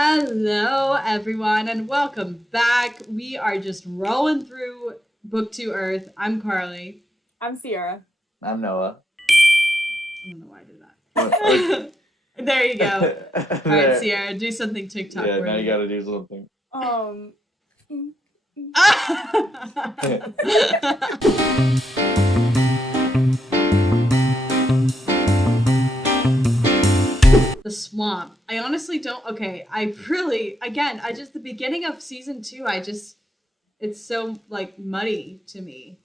Hello, everyone, and welcome back. We are just rolling through Book to Earth. I'm Carly. I'm Cierra. I'm Noah. I don't know why I did that. There you go. All right, Cierra, do something TikTok Yeah, worthy. now you gotta do something. The swamp. I honestly don't. Okay, I just, the beginning of season 2, it's so, like, muddy to me.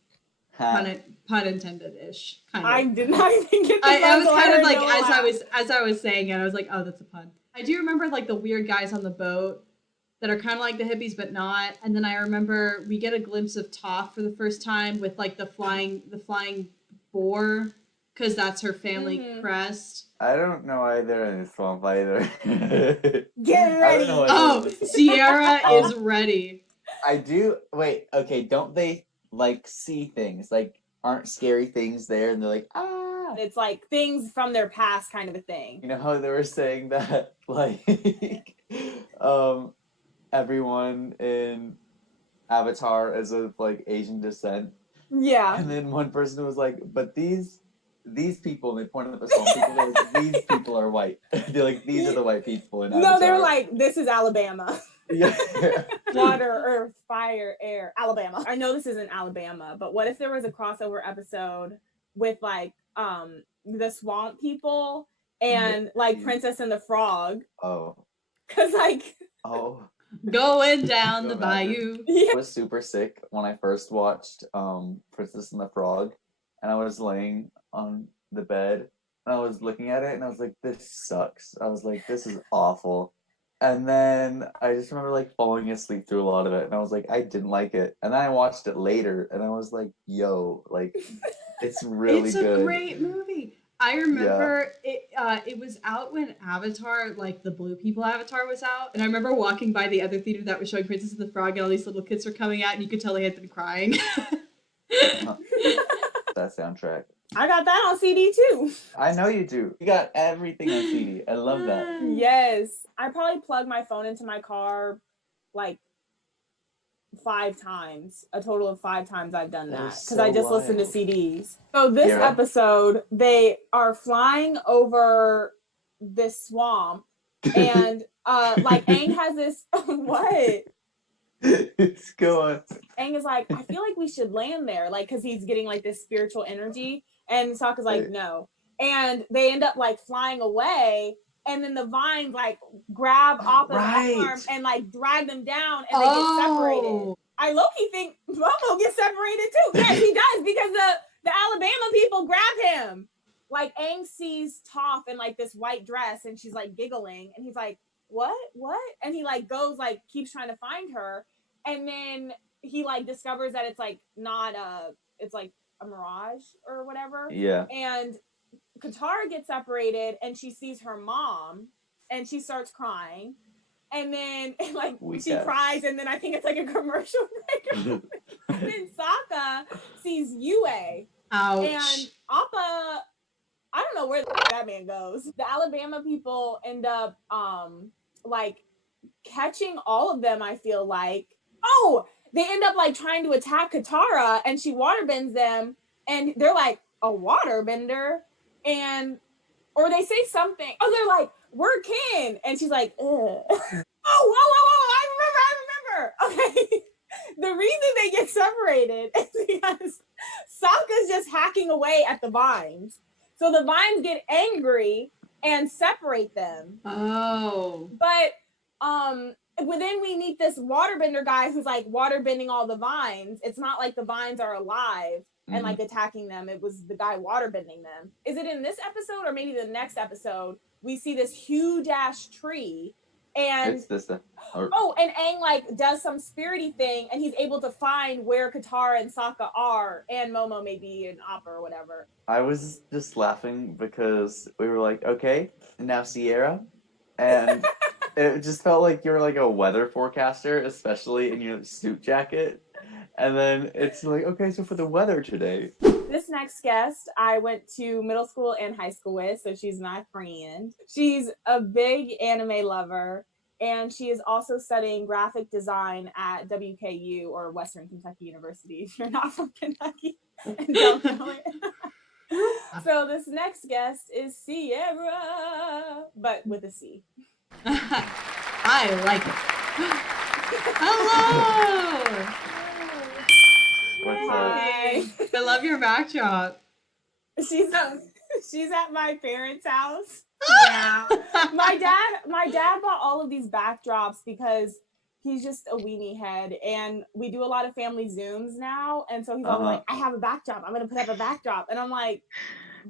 Pun intended ish. Kind of. I did not even get the I was kind of like, no as I was saying it, I was like, oh, that's a pun. I do remember, like, the weird guys on the boat that are kind of like the hippies but not. And then I remember we get a glimpse of Toph for the first time with, like, the flying boar, because that's her family crest. I don't know either in the swamp either. Get ready. Oh, Cierra is ready. I do. Wait, okay, don't they, like, see things? Like, aren't scary things there? And they're like, ah! It's like things from their past kind of a thing. You know how they were saying that, like, everyone in Avatar is of, like, Asian descent? Yeah. And then one person was like, but these people, and they pointed at the swamp people, they're like, these people are white. They're like, these are the white people in Avatar. No, they were like, this is Alabama. Yeah. Water, earth, fire, air, Alabama. I know this isn't Alabama, but what if there was a crossover episode with, like, the swamp people and, like, Princess and the Frog? Oh. Cause, like, going down the bayou. Yeah. I was super sick when I first watched Princess and the Frog, and I was laying on the bed and I was looking at it and I was like, this sucks. I was like, this is awful. And then I just remember, like, falling asleep through a lot of it, and I was like, I didn't like it. And then I watched it later and I was like, yo, like, it's really good. It's a great movie. I remember it was out when Avatar, like, the Blue People Avatar was out. And I remember walking by the other theater that was showing Princess and the Frog, and all these little kids were coming out, and you could tell they had been crying. That soundtrack. I got that on CD too. I know you do. You got everything on CD. I love that. Yes. I probably plugged my phone into my car, like, 5 times. A total of 5 times I've done that. Because I just listened to CDs. So this episode, they are flying over this swamp. And, like, Aang has this... What? Go on. Aang is like, I feel like we should land there. Like, because he's getting, like, this spiritual energy. And Sokka's like, no. And they end up, like, flying away. And then the vines, like, grab Appa's arm and, like, drag them down, and they get separated. I low-key think Momo gets separated too. Yes, he does, because the Alabama people grab him. Like, Aang sees Toph in, like, this white dress, and she's, like, giggling, and he's like, what? And he, like, goes, like, keeps trying to find her, and then he, like, discovers that it's, like, not it's, like, a mirage or whatever. Yeah. And Katara gets separated, and she sees her mom, and she starts crying, and then, like, she cries, and then I think it's like a commercial break. And then Sokka sees Yue. Ouch. And Appa, I don't know where that man goes. The Alabama people end up like catching all of them, I feel like. Oh, they end up, like, trying to attack Katara, and she waterbends them, and they're like, a waterbender? And, or they say something. Oh, they're like, we're kin. And she's like, ugh. Oh, whoa. I remember. Okay. The reason they get separated is because Sokka's just hacking away at the vines. So the vines get angry and separate them. Oh. But, then we meet this waterbender guy who's, like, waterbending all the vines. It's not like the vines are alive and, like, attacking them. It was the guy waterbending them. Is it in this episode or maybe the next episode? We see this huge ass tree, and it's this. and Aang, like, does some spirity thing, and he's able to find where Katara and Sokka are, and Momo maybe and Appa or whatever. I was just laughing because we were like, okay, now Cierra, and it just felt like you were like a weather forecaster, especially in your suit jacket. And then it's like, okay, so for the weather today. This next guest, I went to middle school and high school with, so she's my friend. She's a big anime lover, and she is also studying graphic design at WKU, or Western Kentucky University, if you're not from Kentucky and don't know it. So this next guest is Cierra, but with a C. I like it. Hello! What's up? Hi. I love your backdrop. She's at my parents' house. Yeah. My dad bought all of these backdrops because he's just a weenie head, and we do a lot of family Zooms now, and so he's always like, I have a backdrop, I'm gonna put up a backdrop, and I'm like,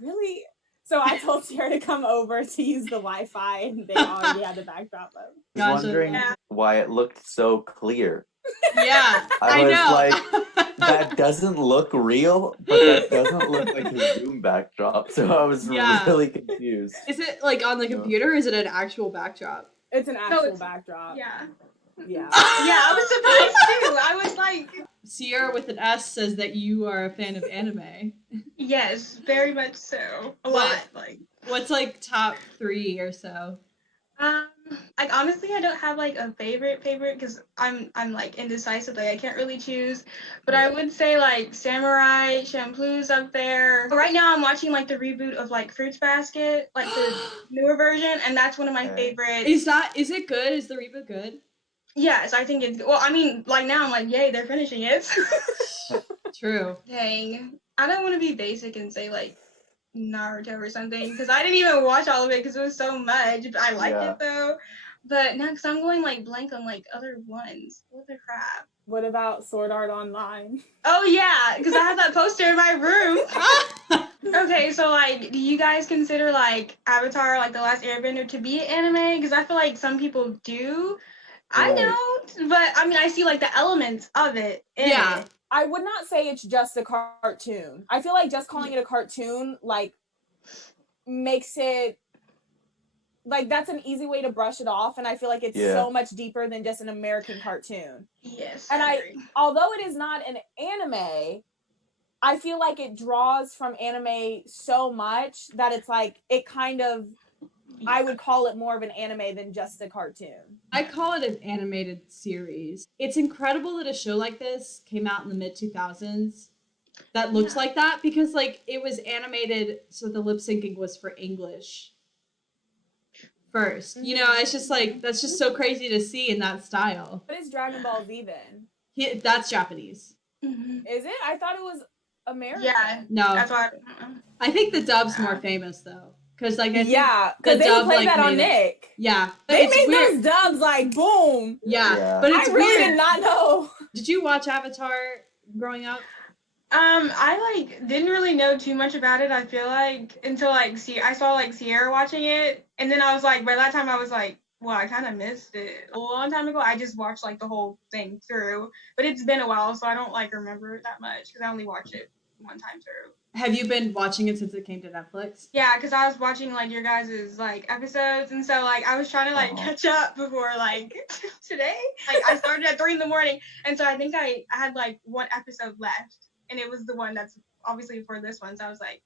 really? So I told Cierra to come over to use the Wi-Fi, and they already had the backdrop up. I was wondering why it looked so clear. Yeah, I was know. like, that doesn't look real, but that doesn't look like a Zoom backdrop. So I was really confused. Is it like on the computer or is it an actual backdrop? It's an actual backdrop. Yeah. Yeah. I was surprised too. I was like, Sierra with an S says that you are a fan of anime. yes, very much so. A lot. Like, what's like top 3 or so? like honestly, I don't have like a favorite because I'm like indecisive. Like I can't really choose, but I would say like Samurai Champloo's up there. But right now, I'm watching like the reboot of like Fruits Basket, like the newer version, and that's one of my favorites. Is it good? Is the reboot good? Yes, I think it's well. I mean, like now I'm like, yay, they're finishing it. True. Dang, I don't want to be basic and say like Naruto or something because I didn't even watch all of it because it was so much. But I liked it though. But now, because I'm going like blank on like other ones. What the crap? What about Sword Art Online? Oh yeah, because I have that poster in my room. Okay, so like, do you guys consider like Avatar, like The Last Airbender, to be anime? Because I feel like some people do. I don't, but I mean, I see like the elements of it. Yeah. I would not say it's just a cartoon. I feel like just calling it a cartoon like makes it like that's an easy way to brush it off, and I feel like it's so much deeper than just an American cartoon. Yes. And although it is not an anime, I feel like it draws from anime so much that it's like it kind of I would call it more of an anime than just a cartoon. I call it an animated series. It's incredible that a show like this came out in the mid-2000s that looks like that, because like it was animated, so the lip syncing was for English first. You know, it's just like, that's just so crazy to see in that style. What is Dragon Ball Z then? That's Japanese. Is it? I thought it was American. Yeah. No. That's why. I think the dub's more famous though. Because like because they play that on Nick. Yeah, they make those dubs like boom. Yeah, but it's I really did not know. Did you watch Avatar growing up? I like didn't really know too much about it. I feel like until like I saw like Cierra watching it, and then I was like, by that time I was like, well, I kind of missed it a long time ago. I just watched like the whole thing through, but it's been a while, so I don't like remember it that much because I only watched it one time through. Have you been watching it since it came to Netflix? Yeah, because I was watching like your guys' like episodes, and so like I was trying to like catch up before like today. Like I started at 3 a.m, and so I think I had like one episode left, and it was the one that's obviously for this one. So I was like,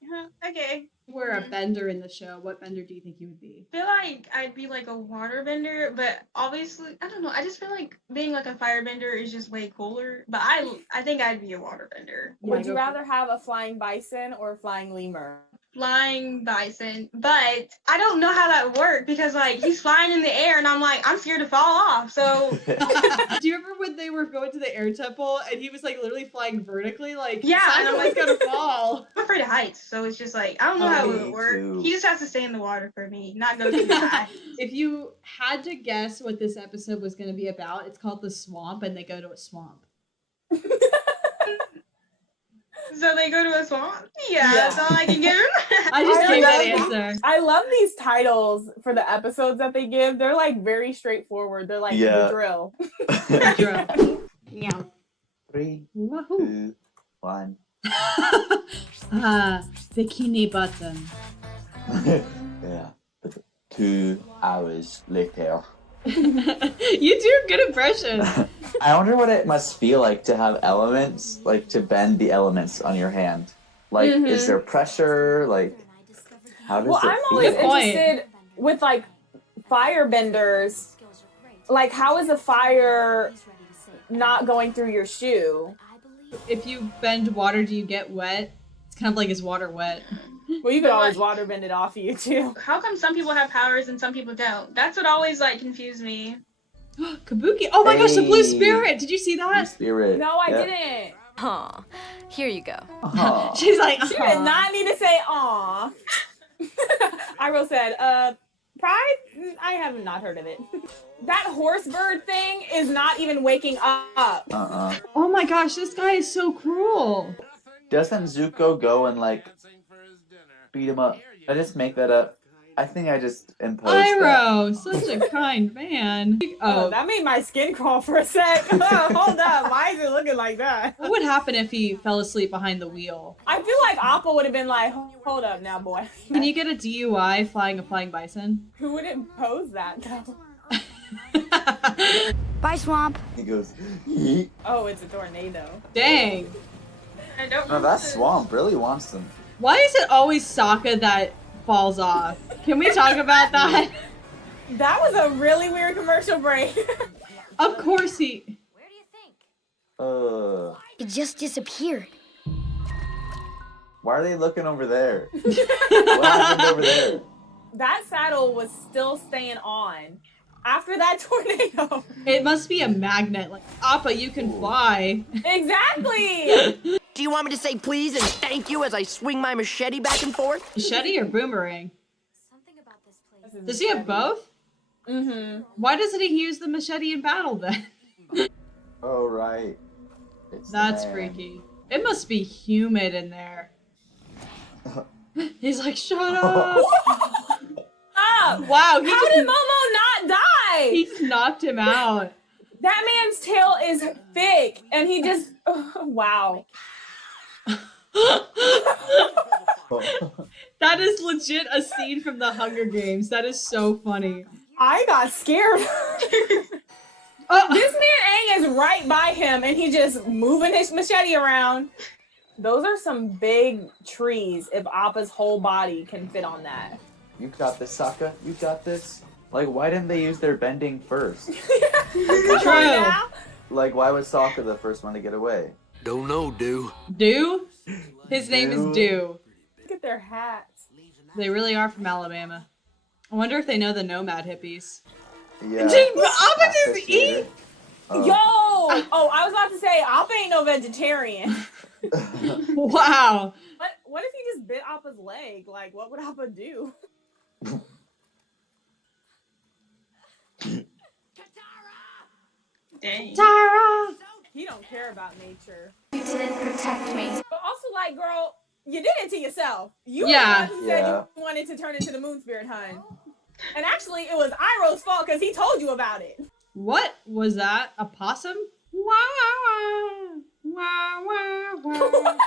okay. You were a bender in the show. What bender do you think you would be? I feel like I'd be like a water bender, but obviously I don't know. I just feel like being like a fire bender is just way cooler. But I think I'd be a water bender. Would you rather have a flying bison or a flying lemur? Flying bison, but I don't know how that worked because like he's flying in the air and I'm like, I'm scared to fall off. So do you remember when they were going to the air temple and he was like literally flying vertically, like and I'm like gonna fall? I'm afraid of heights, so it's just like I don't know how it would work. Too. He just has to stay in the water for me, not go too high. If you had to guess what this episode was going to be about, it's called The Swamp, and they go to a swamp. So they go to a swamp? Yeah, that's all I can give. I just gave that answer. I love these titles for the episodes that they give. They're like very straightforward. They're like the drill. The drill. Yeah. 3, Wahoo. 2, 1. Bikini button. Yeah. 2 hours later. You do a good impression. I wonder what it must feel like to have elements, like to bend the elements on your hand. Like, is there pressure? Like, how does it feel? I'm always interested with like firebenders. Like, how is the fire not going through your shoe? If you bend water, do you get wet? It's kind of like, is water wet? Well, you could always water bend it off of you too. How come some people have powers and some people don't? That's what always like confused me. Kabuki! Oh my gosh, the blue Hey. spirit! Did you see that? Spirit. No, I Yep. Huh. Here you go. Aw. She's like, She did not need to say aw. Iro said, pride? I have not heard of it. That horse bird thing is not even waking up. oh my gosh, this guy is so cruel. Doesn't Zuko go and like beat him up? I just make that up. I think I just imposed that. Iroh, such a kind man. Oh, that made my skin crawl for a sec. Hold up, why is it looking like that? What would happen if he fell asleep behind the wheel? I feel like Appa would have been like, hold up now, boy. Can you get a DUI flying a flying bison? Who would impose that, though? Bye, Swamp. He goes, yeet. Oh, it's a tornado. Dang. I don't No, know that this. swamp really wants them. Why is it always Sokka that falls off? Can we talk about that? That was a really weird commercial break. Of course he... Where do you think? It just disappeared. Why are they looking over there? What happened over there? That saddle was still staying on after that tornado. It must be a magnet. Like, Appa, you can fly. Exactly. Do you want me to say please and thank you as I swing my machete back and forth? Machete or boomerang? Something about this place. Does he have both? Mm-hmm. Why doesn't he use the machete in battle then? Oh, right. It's the That's man. freaky. It must be humid in there. He's like, shut up! Up. Wow, he How just, did Momo not die? he just knocked him out. That man's tail is thick, and he just wow. That is legit a scene from the Hunger Games. That is so funny. I got scared. Oh, This man Aang is right by him, and he just moving his machete around. Those are some big trees. If Appa's whole body can fit on that. You got this, Sokka. You got this. Like, why didn't they use their bending first? Come on now. Like, why was Sokka the first one to get away? Don't know, do. Dew? His name is Dew. Look at their hats. They really are from Alabama. I wonder if they know the nomad hippies. Yeah. Dude, Appa just Appreciate it. Yo! Oh, I was about to say, Appa ain't no vegetarian. Wow. What if he just bit Appa's leg? Like, what would Appa do? Dang. Tara! He don't care about nature. You didn't protect me. But also, like, girl, you did it to yourself. You were Yeah. the one who said Yeah. you wanted to turn into the moon spirit, hun. And actually, it was Iroh's fault because he told you about it. What was that? A possum? Wow, wow, wow, wow.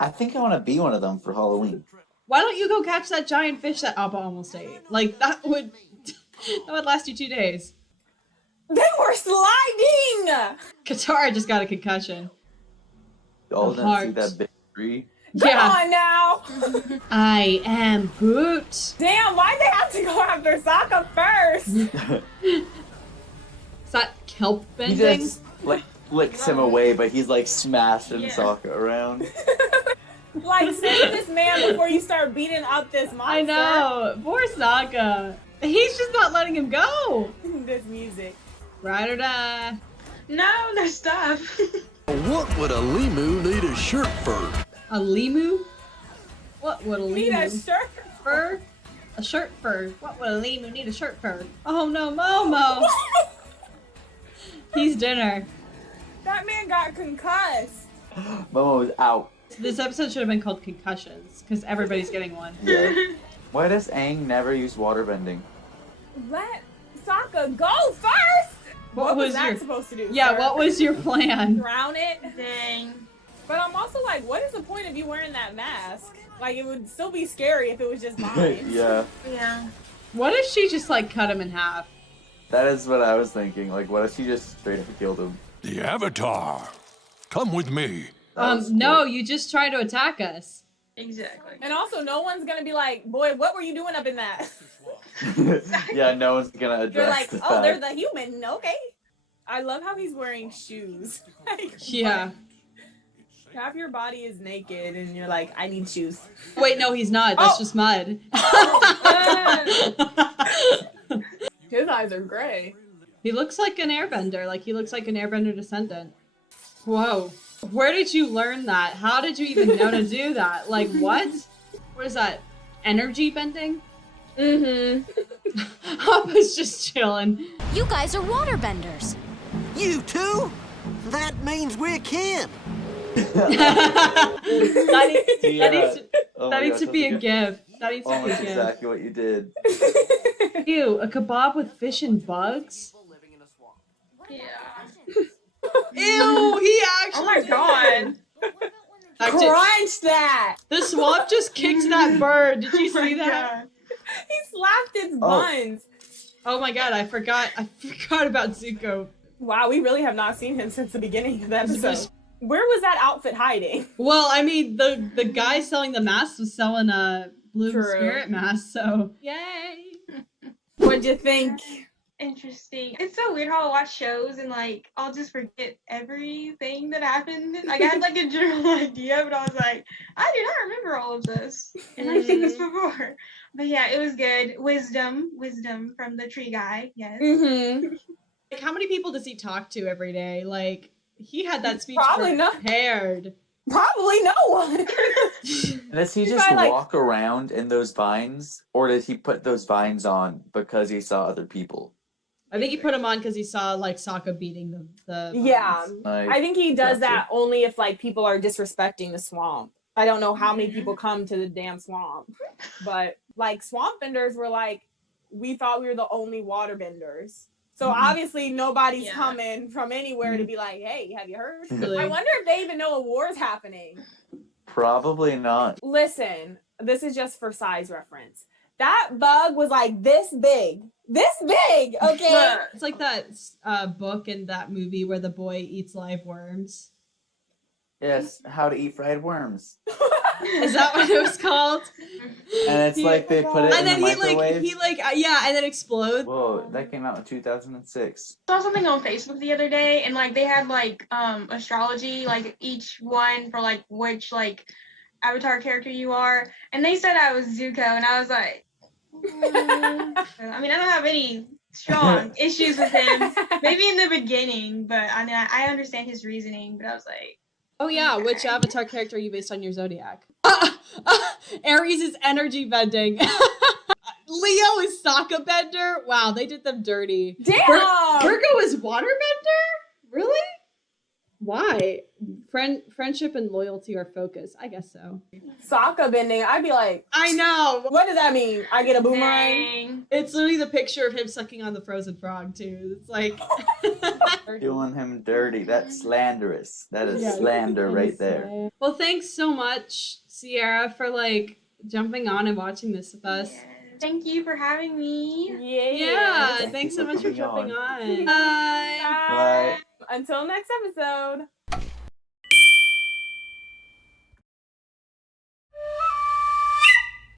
I think I want to be one of them for Halloween. Why don't you go catch that giant fish that Appa almost ate? Like, that would last you 2 days. They were sliding! Katara just got a concussion. All of them see Heart. that big tree. Come Yeah. on now! I am Groot. Damn, why'd they have to go after Sokka first? Is that kelp He bending? just like flicks him away, but he's like smashing Yeah. Sokka around. Like, save this man before you start beating up this monster. I know. Poor Sokka. He's just not letting him go. This music. Ride or die. No, their stuff. What would a lemu need a shirt for? A lemur? What would a You need a lemur? shirt. Fur? A shirt fur. What would a lemur need a shirt for? Oh no, Momo! He's dinner. That man got concussed. Momo was out. This episode should have been called Concussions, because everybody's getting one. Yeah. Why does Aang never use waterbending? Let Sokka go first. What was that your supposed to do? Yeah, sir? what was your plan? Drown it? Dang. But I'm also like, what is the point of you wearing that mask? Like, it would still be scary if it was just mine. Yeah. Yeah. What if she just like cut him in half? That is what I was thinking. Like, what if she just straight up killed him? The Avatar. Come with me. That was No, cool. you just try to attack us. Exactly. And also, no one's gonna be like, boy, what were you doing up in that? Yeah, no one's gonna You're address like, the oh, they're fact. the human. Okay. I love how he's wearing shoes. Like, Yeah. what? Half your body is naked, and you're like, I need shoes. Wait, no, he's not. That's Oh. just mud. His eyes are gray. He looks like an airbender. Like, he looks like an airbender descendant. Whoa. Where did you learn that? How did you even know to do that? Like, what? What is that? Energy bending? Mm-hmm. Hoppa's just chilling. You guys are waterbenders. You too? That means we're kin. That needs Oh my gosh, to be a that's gift. That needs to be a almost gift. exactly what you did. Ew, a kebab with fish and bugs? Yeah. Ew, he actually. Oh my god. Actually, Crunch that! the swamp just kicked that bird. Did you see that? He slapped its Oh. buns. Oh my god, I forgot about Zuko. Wow, we really have not seen him since the beginning of the This episode. was- Where was that outfit hiding? Well, I mean, the guy selling the masks was selling a blue True. spirit mask, so yay. What'd you think? Interesting. It's so weird how I watch shows and like I'll just forget everything that happened. Like I had like a general idea, but I was like, I do not remember all of this. And I've seen this before. But yeah, it was good. Wisdom from the tree guy. Yes. Mm-hmm. Like, how many people does he talk to every day? Like, he had that speech Probably not. prepared. Probably no one. Does he He's just probably like- walk around in those vines, or did he put those vines on because he saw other people? I think he put him on because he saw, like, Sokka beating the Yeah. vines. Like, I think he does Gotcha. that only if like people are disrespecting the swamp. I don't know how many people come to the damn swamp. But like swamp benders were like, we thought we were the only water benders. So obviously nobody's Yeah. coming from anywhere to be like, hey, have you heard? Really. I wonder if they even know a war's happening. Probably not. Listen, this is just for size reference. That bug was like this big. This big, okay? It's like that book in that movie where the boy eats live worms. Yes, how to eat fried worms. Is that what it was called? And it's like they put it And in then the he microwave. yeah, and then explodes. Whoa, that came out in 2006. I saw something on Facebook the other day and like they had like astrology, like each one for like which like avatar character you are. And they said I was Zuko and I was like I mean I don't have any strong issues with him. Maybe in the beginning, but I mean I understand his reasoning, but I was like Oh yeah, which avatar character are you based on your zodiac? Aries is energy bending. Leo is Sokka bender. Wow, they did them dirty. Damn! Virgo is water bender? Really? Why? Friendship and loyalty are focus. I guess so. Sokka bending, I'd be like, I know. what does that mean? I get a boomerang? dang. It's literally the picture of him sucking on the frozen frog too. It's like Doing him dirty. That's slanderous. That is Yeah, slander right there. Well, thanks so much, Cierra, for like jumping on and watching this with us. Yeah. Thank you for having me. Yeah, Thank thanks you so for much for coming jumping on. on. Bye. Bye. Until next episode.